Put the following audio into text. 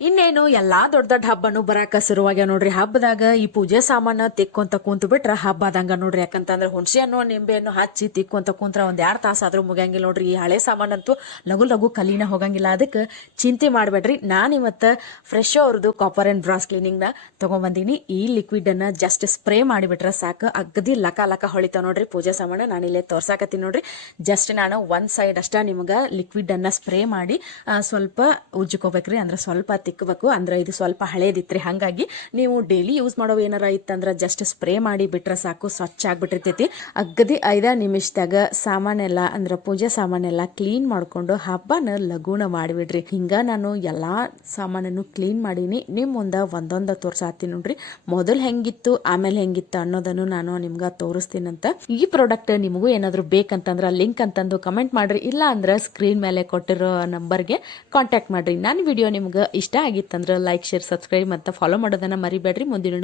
ಇನ್ನೇನು ಎಲ್ಲಾ ದೊಡ್ಡ ದೊಡ್ಡ ಹಬ್ಬನು ಬರಾಕ ಶುರುವಾಗ್ಯಾವ ನೋಡ್ರಿ. ಹಬ್ಬದಾಗ ಈ ಪೂಜೆ ಸಾಮಾನ ತಿಕ್ಕೊಂತ ಕುಂತು ಬಿಟ್ರ ಹಬ್ಬ ಆದಂಗ ನೋಡ್ರಿ. ಯಾಕಂತಂದ್ರ ಹುಣಸೆ ಹಣ್ಣು ನಿಂಬೆ ಹಣ್ಣು ಹಚ್ಚಿ ತಿಕ್ಕೊಂತ ಕುಂತ್ರ ಒಂದ್ 2 ತಾಸು ಆದ್ರೂ ಮುಗಿಯಂಗಿಲ್ಲ ನೋಡ್ರಿ. ಈ ಹಳೆ ಸಾಮಾನಂತೂ ಲಘು ಲಘು ಕಲಿನ ಹೋಗಂಗಿಲ್ಲ. ಅದಕ್ಕೆ ಚಿಂತೆ ಮಾಡ್ಬೇಡ್ರಿ. ನಾನ್ ಇವತ್ತ ಫ್ರೆಶ್ ಅವ್ರದ್ದು ಕಾಪರ್ ಅಂಡ್ ಬ್ರಾಸ್ ಕ್ಲೀನಿಂಗ್ ನ ತಗೊಂಡ್ಬಂದಿನಿ. ಈ ಲಿಕ್ವಿಡ್ ಅನ್ನ ಜಸ್ಟ್ ಸ್ಪ್ರೇ ಮಾಡಿಬಿಟ್ರ ಸಾಕು, ಅಗದಿ ಲಕ ಲಕ ಹೊಳಿತಾವ ನೋಡ್ರಿ ಪೂಜೆ ಸಾಮಾನು. ನಾನು ಇಲ್ಲೇ ತೋರ್ಸಾಕತ್ತೀನಿ ನೋಡ್ರಿ. ಜಸ್ಟ್ ನಾನು ಒಂದ್ ಸೈಡ್ ಅಷ್ಟ ನಿಮ್ಗ ಲಿಕ್ವಿಡ್ ಅನ್ನ ಸ್ಪ್ರೇ ಮಾಡಿ ಸ್ವಲ್ಪ ಉಜ್ಜಿಕೋಬೇಕ್ರಿ. ಅಂದ್ರೆ ಸ್ವಲ್ಪ ತಿಕ್ಕಬೇಕು. ಅಂದ್ರೆ ಇದು ಸ್ವಲ್ಪ ಹಳೇದಿತ್ರಿ, ಹಂಗಾಗಿ ನೀವು ಡೈಲಿ ಯೂಸ್ ಮಾಡೋ ಏನಾರ ಇತ್ತಂದ್ರ ಜಸ್ಟ್ ಸ್ಪ್ರೇ ಮಾಡಿ ಬಿಟ್ರೆ ಸಾಕು, ಸ್ವಚ್ಛ ಆಗ್ಬಿಟ್ಟಿರ್ತೈತಿ. ಅಗದಿ 5 ನಿಮಿಷದಾಗ ಸಾಮಾನೆಲ್ಲ ಅಂದ್ರೆ ಪೂಜೆ ಸಾಮಾನೆಲ್ಲ ಕ್ಲೀನ್ ಮಾಡ್ಕೊಂಡು ಹಬ್ಬನ ಲಗೂಣ ಮಾಡಿಬಿಡ್ರಿ. ಹಿಂಗ ನಾನು ಎಲ್ಲಾ ಸಾಮಾನನ್ನು ಕ್ಲೀನ್ ಮಾಡೀನಿ. ನಿಮ್ ಮುಂದ ಒಂದೊಂದ ತೋರ್ಸಾತೀನಿ ನೋಡ್ರಿ. ಮೊದಲ್ ಹೆಂಗಿತ್ತು ಆಮೇಲೆ ಹೆಂಗಿತ್ತು ಅನ್ನೋದನ್ನು ನಾನು ನಿಮ್ಗ ತೋರಿಸ್ತೀನಂತ. ಈ ಪ್ರಾಡಕ್ಟ್ ನಿಮಗೂ ಏನಾದ್ರು ಬೇಕಂತಂದ್ರ ಲಿಂಕ್ ಅಂತಂದು ಕಮೆಂಟ್ ಮಾಡ್ರಿ. ಇಲ್ಲ ಅಂದ್ರೆ ಸ್ಕ್ರೀನ್ ಮೇಲೆ ಕೊಟ್ಟಿರೋ ನಂಬರ್ಗೆ ಕಾಂಟ್ಯಾಕ್ಟ್ ಮಾಡ್ರಿ. ನನ್ನ ವಿಡಿಯೋ ನಿಮ್ಗೆ ಇಷ್ಟ ಆಗಿತ್ತಂದ್ರೆ ಲೈಕ್, ಶೇರ್, ಸಬ್ಸ್ಕ್ರೈಬ್ ಮತ್ತು ಫಾಲೋ ಮಾಡೋದನ್ನ ಮರಿಬೇಡ್ರಿ. ಮುಂದಿನ